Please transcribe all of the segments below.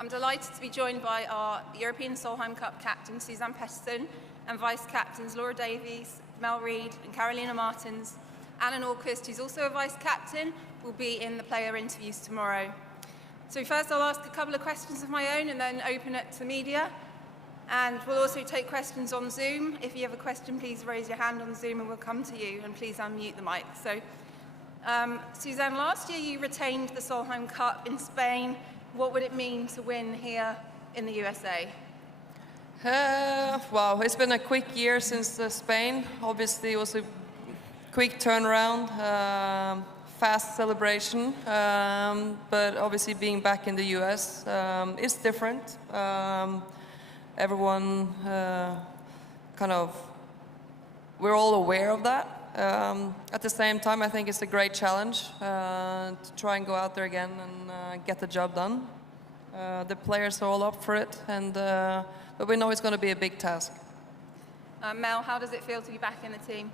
I'm delighted to be joined by our European Solheim Cup captain, Suzann Pettersen, and vice-captains Laura Davies, Mel Reid and Carolina Martens. Alan Orquist, who's also a vice-captain, will be in the player interviews tomorrow. So first I'll ask a couple of questions of my own and then open it to media. And we'll also take questions on Zoom. If you have a question, please raise your hand on Zoom and we'll come to you, and please unmute the mic. So, Suzann, last year you retained the Solheim Cup in Spain. What would it mean to win here in the USA? Wow, it's been a quick year since Spain. Obviously, it was a quick turnaround, fast celebration, but obviously being back in the US is different. Everyone we're all aware of that. At the same time, I think it's a great challenge to try and go out there again and get the job done. The players are all up for it, but we know it's going to be a big task. Mel, how does it feel to be back in the team?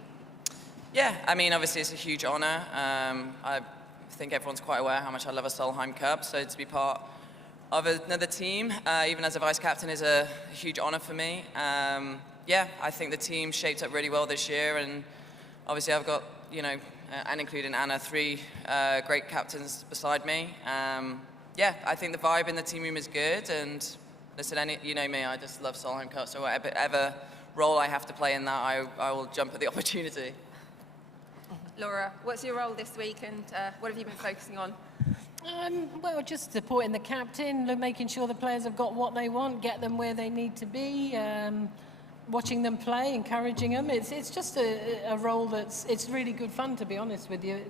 Yeah, I mean, obviously it's a huge honour. I think everyone's quite aware how much I love a Solheim Cup, so to be part of another team, even as a vice-captain, is a huge honour for me. Yeah, I think the team shaped up really well this year, and obviously I've got, and including Anna, 3 great captains beside me. Yeah, I think the vibe in the team room is good, and listen, you know me, I just love Solheim Cup, so whatever role I have to play in that, I will jump at the opportunity. Laura, what's your role this week, and what have you been focusing on? Well, just supporting the captain, making sure the players have got what they want, get them where they need to be, watching them play, encouraging them. It's just a role it's really good fun, to be honest with you.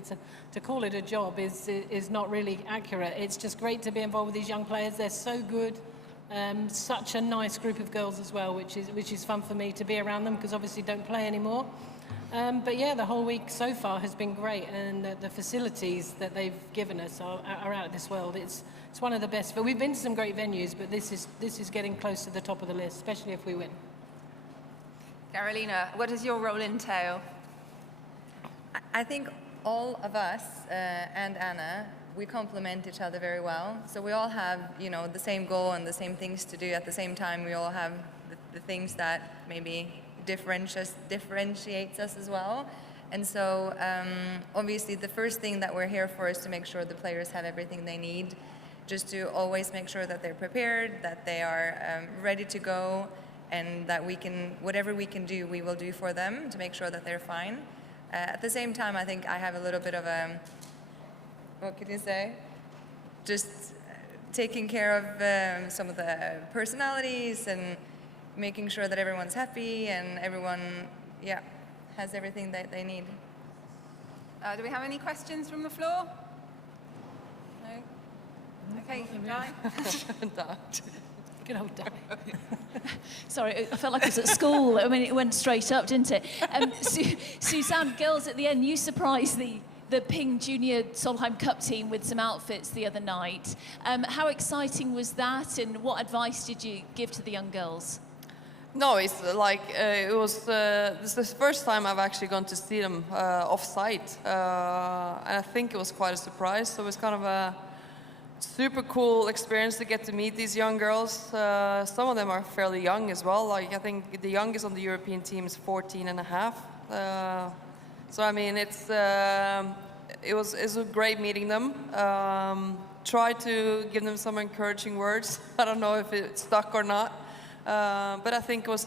To call it a job is not really accurate. It's just great to be involved with these young players. They're so good. Such a nice group of girls as well, which is fun for me to be around them, because obviously don't play anymore. But yeah, the whole week so far has been great, and the facilities that they've given us are out of this world. It's one of the best. But we've been to some great venues, but this is getting close to the top of the list, especially if we win. Carolina, what does your role entail? I think all of us and Anna, we complement each other very well. So we all have, the same goal and the same things to do. At the same time, we all have the things that maybe differentiates us as well. And so obviously the first thing that we're here for is to make sure the players have everything they need, just to always make sure that they're prepared, that they are ready to go, and that whatever we can do, we will do for them to make sure that they're fine. At the same time, I think I have a little bit of what can you say? Just taking care of some of the personalities and making sure that everyone's happy and everyone, has everything that they need. Do we have any questions from the floor? No? Okay, Di? Good old Di. Sorry, I felt like I was at school. I mean, it went straight up, didn't it? Suzann, girls, at the end, you surprised the Ping Junior Solheim Cup team with some outfits the other night. How exciting was that, and what advice did you give to the young girls? No, it's this is the first time I've actually gone to see them off-site, and I think it was quite a surprise. So it was kind of a super cool experience to get to meet these young girls. Some of them are fairly young as well. I think the youngest on the European team is 14 and a half. So I mean, it was great meeting them. Try to give them some encouraging words. I don't know if it stuck or not. But I think it was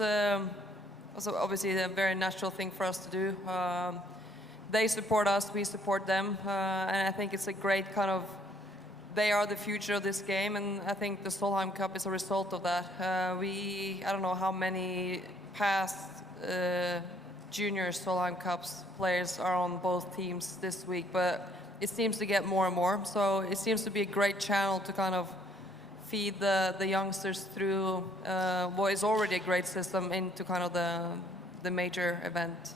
obviously a very natural thing for us to do. They support us, we support them, and I think it's a great they are the future of this game, and I think the Solheim Cup is a result of that. I don't know how many past junior Solheim Cups players are on both teams this week, but it seems to get more and more. So it seems to be a great channel to feed the youngsters through what is already a great system into the major event.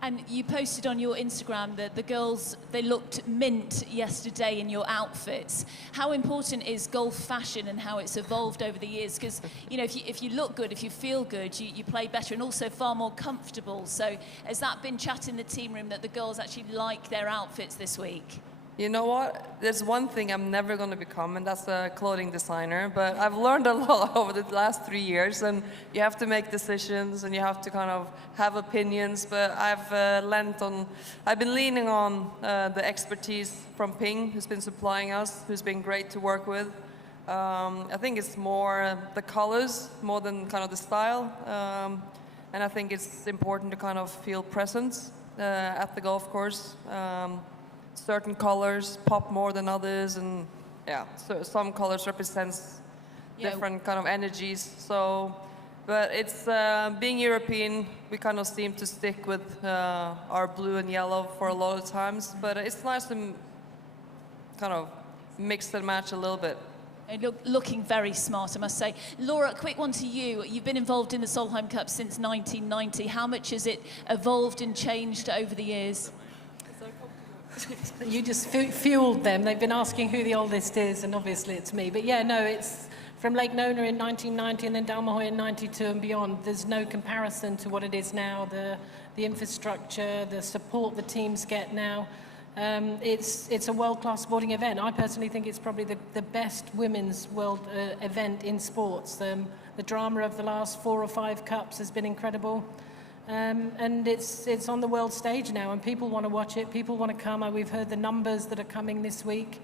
And you posted on your Instagram that the girls, they looked mint yesterday in your outfits. How important is golf fashion and how it's evolved over the years? Because, if you look good, if you feel good, you play better and also far more comfortable. So has that been chat in the team room that the girls actually like their outfits this week? You know what? There's one thing I'm never going to become, and that's a clothing designer. But I've learned a lot over the last 3 years, and you have to make decisions, and you have to kind of have opinions. But I've been leaning on the expertise from Ping, who's been supplying us, who's been great to work with. I think it's more the colors more than kind of the style, and I think it's important to kind of feel presence at the golf course. Certain colors pop more than others, and yeah, so some colors represents different kind of energies. So, but it's being European, we kind of seem to stick with our blue and yellow for a lot of times. But it's nice to kind of mix and match a little bit. Looking very smart, I must say. Laura, quick one to you. You've been involved in the Solheim Cup since 1990. How much has it evolved and changed over the years? You just fueled them. They've been asking who the oldest is, and obviously it's me. But yeah, no, it's from Lake Nona in 1990 and then Dalmahoy in 92 and beyond. There's no comparison to what it is now, the infrastructure, the support the teams get now. It's a world-class sporting event. I personally think it's probably the best women's world event in sports. The drama of the last 4 or 5 cups has been incredible. And it's on the world stage now, and people want to watch it. People want to come. We've heard the numbers that are coming this week.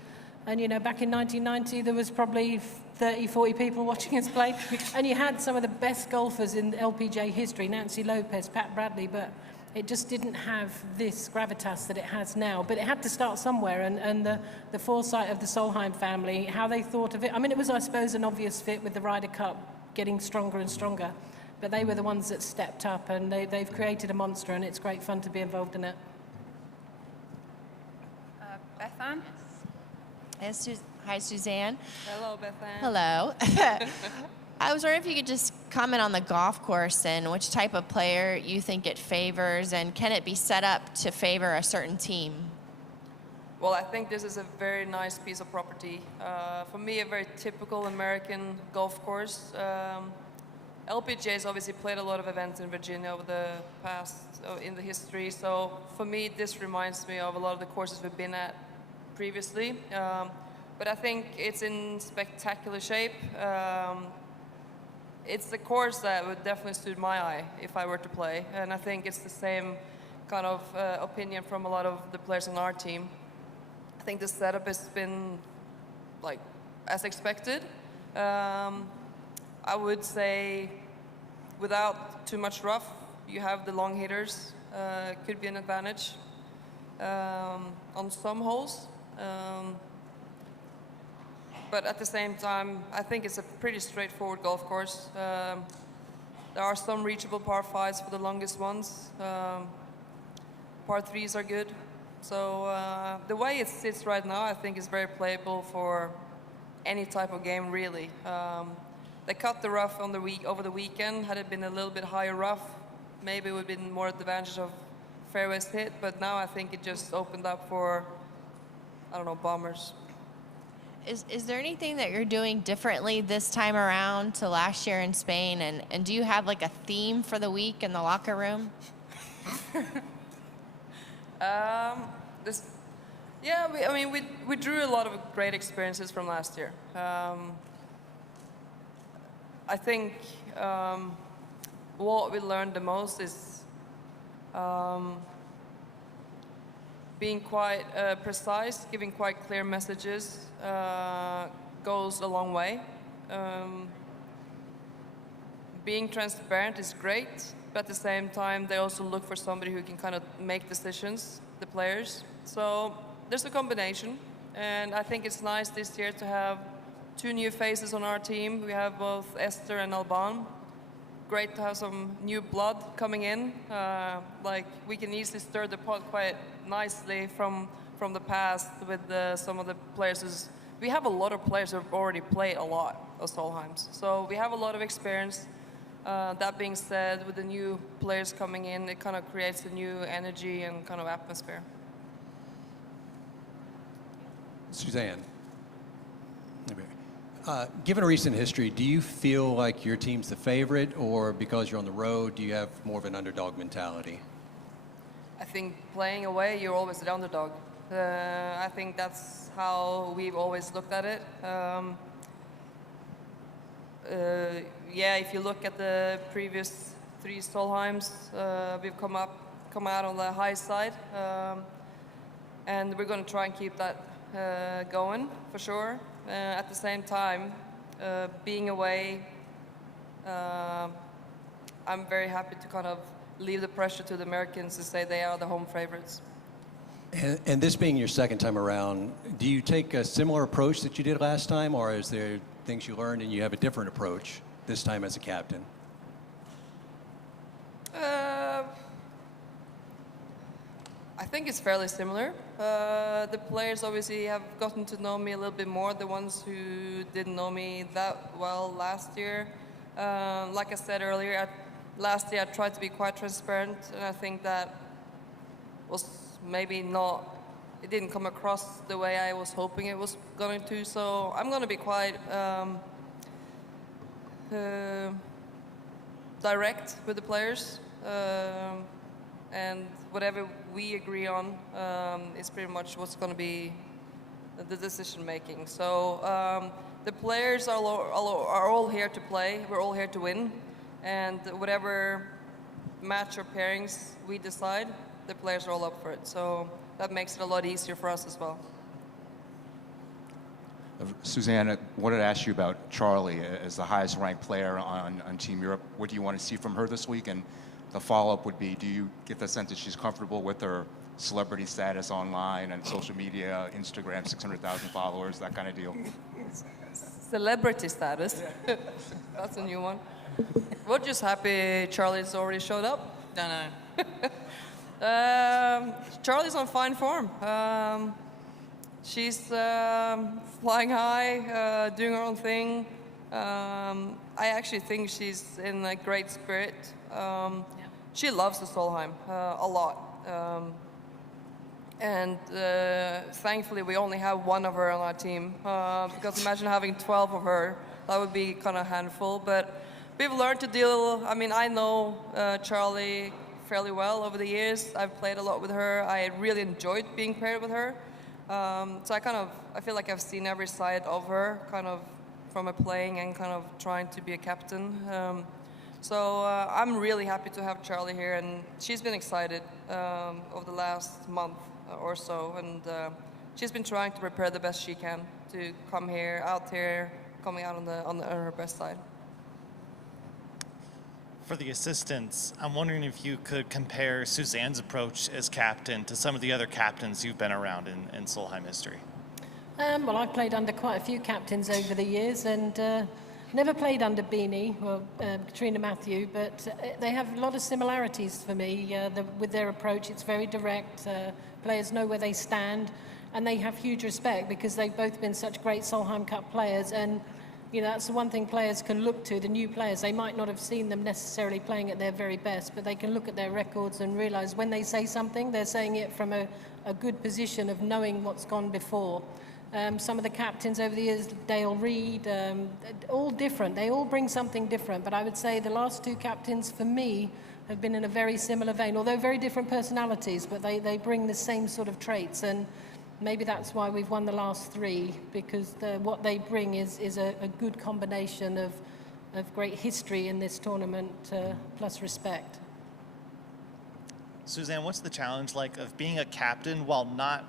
And, you know, back in 1990, there was probably 30, 40 people watching us play. And you had some of the best golfers in LPGA history, Nancy Lopez, Pat Bradley, but it just didn't have this gravitas that it has now. But it had to start somewhere, and the foresight of the Solheim family, how they thought of it. I mean, it was, I suppose, an obvious fit with the Ryder Cup getting stronger and stronger. But they were the ones that stepped up, and they've created a monster, and it's great fun to be involved in it. Bethan? Hi, Suzann. Hello, Bethan. Hello. I was wondering if you could just comment on the golf course and which type of player you think it favors, and can it be set up to favor a certain team? Well, I think this is a very nice piece of property. For me, a very typical American golf course. LPGA has obviously played a lot of events in Virginia over the past, in the history. So for me, this reminds me of a lot of the courses we've been at previously. But I think it's in spectacular shape. It's a course that would definitely suit my eye if I were to play. And I think it's the same kind of opinion from a lot of the players on our team. I think the setup has been like as expected. I would say without too much rough, you have the long hitters, could be an advantage on some holes. But at the same time, I think it's a pretty straightforward golf course. There are some reachable par 5s for the longest ones. Par 3s are good. So the way it sits right now, I think is very playable for any type of game, really. They cut the rough on over the weekend. Had it been a little bit higher rough, maybe it would have been more advantage of fairways hit. But now I think it just opened up for, I don't know, bombers. Is there anything that you're doing differently this time around to last year in Spain? And do you have like a theme for the week in the locker room? We drew a lot of great experiences from last year. I think what we learned the most is being quite precise, giving quite clear messages goes a long way. Being transparent is great, but at the same time, they also look for somebody who can kind of make decisions, the players. So there's a combination, and I think it's nice this year to have 2 new faces on our team. We have both Esther and Alban. Great to have some new blood coming in. Like we can easily stir the pot quite nicely from the past with some of the players. We have a lot of players who have already played a lot of Solheims. So we have a lot of experience. That being said, with the new players coming in, it kind of creates a new energy and kind of atmosphere. Suzann, given a recent history, do you feel like your team's the favorite, or because you're on the road, do you have more of an underdog mentality? I think playing away, you're always the underdog. I think that's how we've always looked at it. Yeah, if you look at the previous 3 Solheims, we've come out on the high side, and we're going to try and keep that going for sure. At the same time, being away, I'm very happy to kind of leave the pressure to the Americans to say they are the home favorites. And this being your second time around, do you take a similar approach that you did last time, or is there things you learned and you have a different approach this time as a captain? I think it's fairly similar. The players obviously have gotten to know me a little bit more, the ones who didn't know me that well last year. Like I said earlier, last year I tried to be quite transparent, and I think that was maybe not, it didn't come across the way I was hoping it was going to, so I'm going to be quite direct with the players, and whatever we agree on is pretty much what's going to be the decision making. So the players are all here to play, we're all here to win, and whatever match or pairings we decide, the players are all up for it. So that makes it a lot easier for us as well. Suzann, I wanted to ask you about Charley as the highest ranked player on Team Europe. What do you want to see from her this week? And the follow-up would be, do you get the sense that she's comfortable with her celebrity status online and social media, Instagram, 600,000 followers, that kind of deal? Celebrity status? That's a new one. We're just happy Charley's already showed up. No. Charley's on fine form. She's flying high, doing her own thing. I actually think she's in a great spirit. She loves the Solheim a lot. And thankfully we only have one of her on our team. Because imagine having 12 of her, that would be kind of a handful. But we've learned to deal, I mean, I know Charley fairly well over the years. I've played a lot with her. I really enjoyed being paired with her. So I feel like I've seen every side of her, kind of from a playing and kind of trying to be a captain. So I'm really happy to have Charley here, and she's been excited over the last month or so, and she's been trying to prepare the best she can to come here, out here, coming out on her best side. For the assistants, I'm wondering if you could compare Suzann's approach as captain to some of the other captains you've been around in Solheim history. Well, I've played under quite a few captains over the years, and never played under Beanie, Katrina Matthew, but they have a lot of similarities for me with their approach. It's very direct. Players know where they stand, and they have huge respect because they've both been such great Solheim Cup players. And you know, that's the one thing players can look to, the new players. They might not have seen them necessarily playing at their very best, but they can look at their records and realize when they say something, they're saying it from a good position of knowing what's gone before. Some of the captains over the years, Reid, all different. They all bring something different, but I would say the last 2 captains for me have been in a very similar vein, although very different personalities, but they bring the same sort of traits. And maybe that's why we've won the last 3, because what they bring is a good combination of great history in this tournament plus respect. Suzann, what's the challenge like of being a captain while not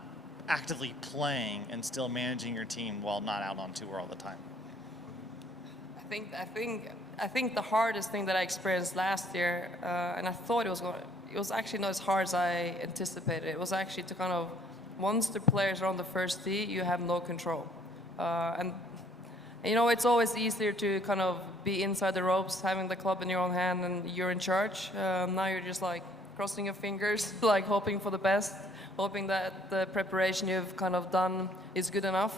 actively playing and still managing your team while not out on tour all the time? I think the hardest thing that I experienced last year, and I thought it was actually not as hard as I anticipated. It was actually to kind of, once the players are on the first tee, you have no control. And you know, it's always easier to kind of be inside the ropes, having the club in your own hand and you're in charge. Now you're just like crossing your fingers, like hoping for the best, hoping that the preparation you've kind of done is good enough.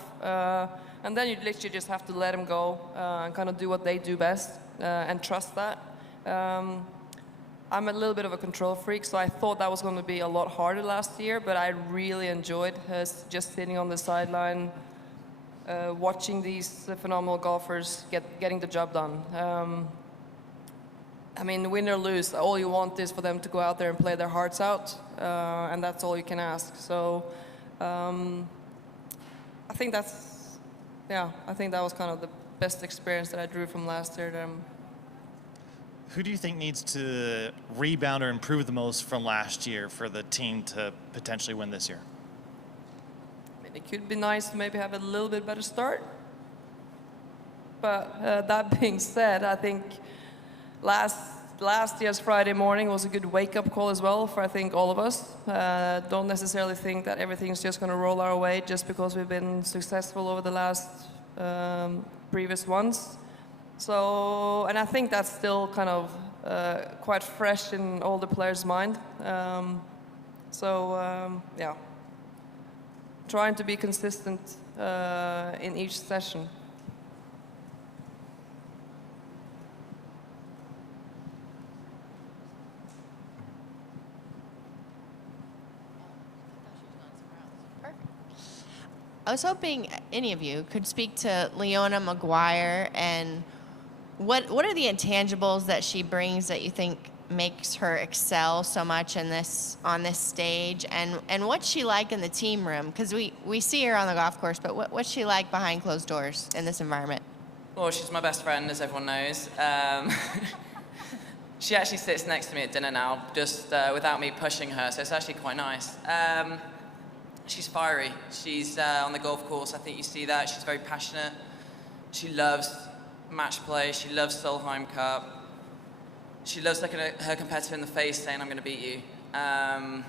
And then you literally just have to let them go and kind of do what they do best and trust that. I'm a little bit of a control freak, so I thought that was going to be a lot harder last year, but I really enjoyed just sitting on the sideline, watching these phenomenal golfers getting the job done. I mean, win or lose, all you want is for them to go out there and play their hearts out, and that's all you can ask. So I think that was kind of the best experience that I drew from last year. Who do you think needs to rebound or improve the most from last year for the team to potentially win this year? I mean, it could be nice to maybe have a little bit better start. But that being said, I think last year's Friday morning was a good wake-up call as well for, I think, all of us. Don't necessarily think that everything's just going to roll our way just because we've been successful over the last previous ones. So, and I think that's still kind of quite fresh in all the players' mind. Yeah, trying to be consistent in each session. I was hoping any of you could speak to Leona Maguire and what are the intangibles that she brings that you think makes her excel so much on this stage, and what's she like in the team room? Because we see her on the golf course, but what's she like behind closed doors in this environment? Well, she's my best friend, as everyone knows. She actually sits next to me at dinner now, just without me pushing her, so it's actually quite nice. She's fiery. She's on the golf course. I think you see that. She's very passionate. She loves match play. She loves Solheim Cup. She loves looking at her competitor in the face saying, I'm going to beat you. And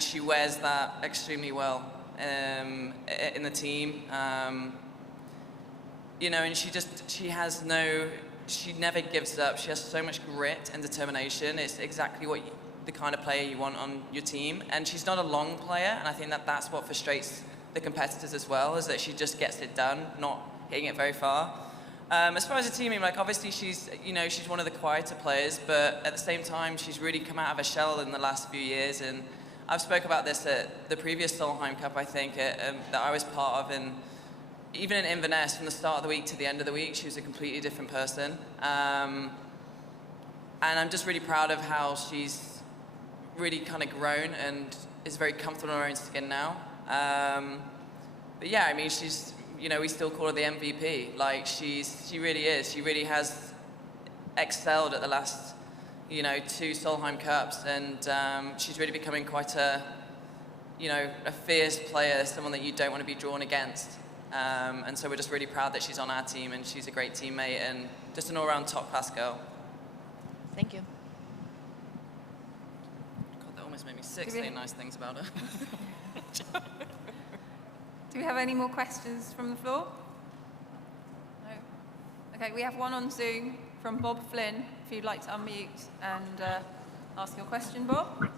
she wears that extremely well in the team. You know, and she never gives up. She has so much grit and determination. It's exactly the kind of player you want on your team. And she's not a long player, and I think that's what frustrates the competitors as well, is that she just gets it done, not hitting it very far. As far as the teaming, like obviously she's one of the quieter players, but at the same time she's really come out of her shell in the last few years. And I've spoke about this at the previous Solheim Cup, I think, that I was part of, and even in Inverness, from the start of the week to the end of the week, she was a completely different person. And I'm just really proud of how she's really kind of grown and is very comfortable in her own skin now. But yeah, I mean, she's, we still call her the MVP. Like, she really is. She really has excelled at the last, 2 Solheim Cups, and she's really becoming quite a fierce player, someone that you don't want to be drawn against. And so we're just really proud that she's on our team, and she's a great teammate and just an all-round top-class girl. Thank you. God, that almost made me sick saying nice things about her. Do we have any more questions from the floor? No? Okay, we have one on Zoom from Bob Flynn, if you'd like to unmute and ask your question, Bob.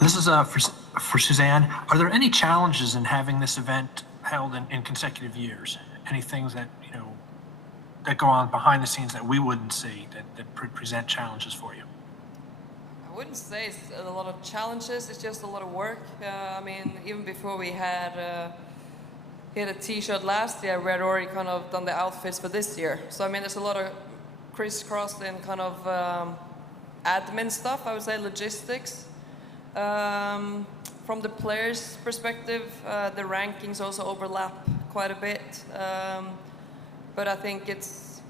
This is for Suzann. Are there any challenges in having this event held in consecutive years? Any things that, that go on behind the scenes that we wouldn't see that present challenges for you? I wouldn't say it's a lot of challenges, it's just a lot of work. I mean, even before we had a t-shirt last year, we had already kind of done the outfits for this year. So I mean, there's a lot of crisscross and kind of admin stuff, I would say, logistics. From the players' perspective, the rankings also overlap quite a bit. But I think it's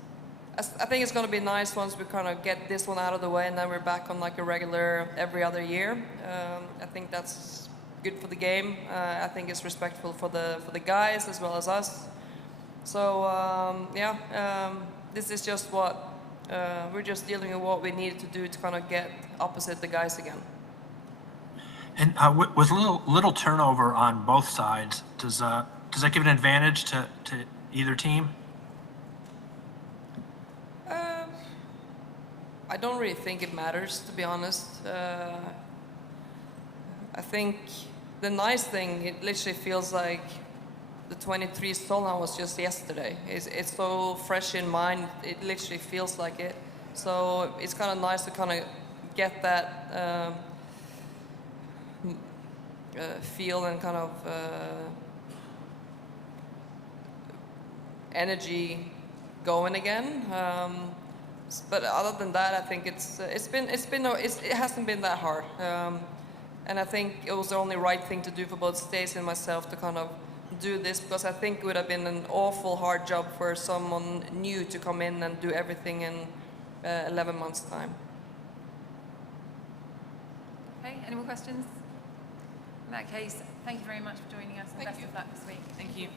going to be nice once we kind of get this one out of the way, and then we're back on like a regular every other year. I think that's good for the game. I think it's respectful for the guys as well as us. So this is just what we're just dealing with what we need to do to kind of get opposite the guys again. And with little turnover on both sides, does that give an advantage to either team? I don't really think it matters, to be honest. I think the nice thing, it literally feels like the 23 Solheim was just yesterday. It's so fresh in mind, it literally feels like it. So it's kind of nice to kind of get that feel and kind of energy going again. But other than that, I think it hasn't been that hard. And I think it was the only right thing to do for both Stacey and myself to kind of do this, because I think it would have been an awful hard job for someone new to come in and do everything in 11 months' time. Okay, any more questions? In that case, thank you very much for joining us, and best of luck this week. Thank you.